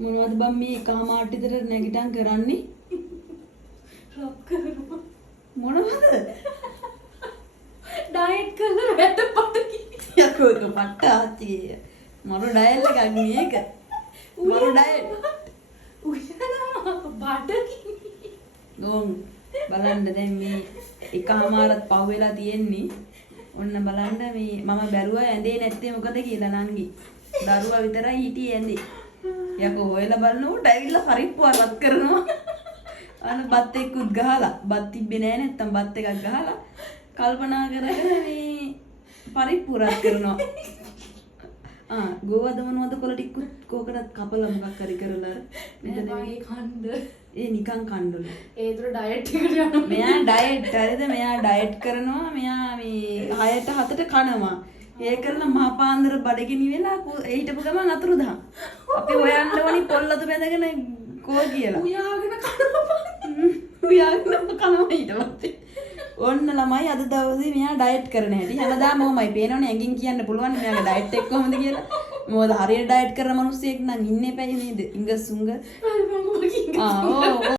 මොනවද බම් මේ එකමාරට විතර නැගිටන් කරන්නේ? රොක් කරනවා. මොනවද? ඩයට් කරලා වැටපත් යකෝ එක පට්ටාච්චි. මරු ඩයට් එකක් මේක. මරු ඩයට්. උයනවා බඩගිනි. ගොන් බලන්න දැන් මේ එකමාරත් පහු වෙලා තියෙන්නේ. ඔන්න බලන්න මේ මම බැලුවා ඇඳේ නැත්තේ මොකද කියලා නංගි. දරුවා විතරයි හිටියේ ඇඳේ. යකෝ හොයලා බලනකොට ඇවිල්ලා පරිප්පුව රත් කරනවා. අන්න බත් එක්කුත් ගහලා බත් තිබ්බේ නෑ නැත්තම් බත් එකක් ගහලා කල්පනා කරගෙන මේ පරිප්පුව රත් කරනවා. ගෝවද මොනවද කොළ ටිකකුත් කෝකටත් කපලා මොකක් හරි කරලා මෙතන මේ කන්ද. ඒ නිකන් කණ්ඩොල. ඒතර ඩයට් එකට යනවා. මෙයා ඩයට් හරිද? මෙයා ඩයට් කරනවා. මෙයා මේ 6ට 7ට කනවා. ඒ කරලා මහා පාන්දර බඩගිනි වෙලා හිටපු ගමන් අතුරුදහන්. අපි හොයන්න ඕනි පොල්ලතු බැඳගෙන කෝ කියලා. උයාගෙන කනවා. උයාගෙන කනවා ඊට පස්සේ. ඔන්න ළමයි අද දවසේ මෙයා ඩයට් කරන හැටි. හැමදාම ඔහොමයි පේනවනේ ඇඟින් කියන්න පුළුවන් මෙයාගේ ඩයට් එක කොහොමද කියලා. මොකද හරියට ඩයට් කරන මිනිස්සෙක් නම් ඉන්නේ පැයි නේද? ඉංගසුංග. අර මම ඔව්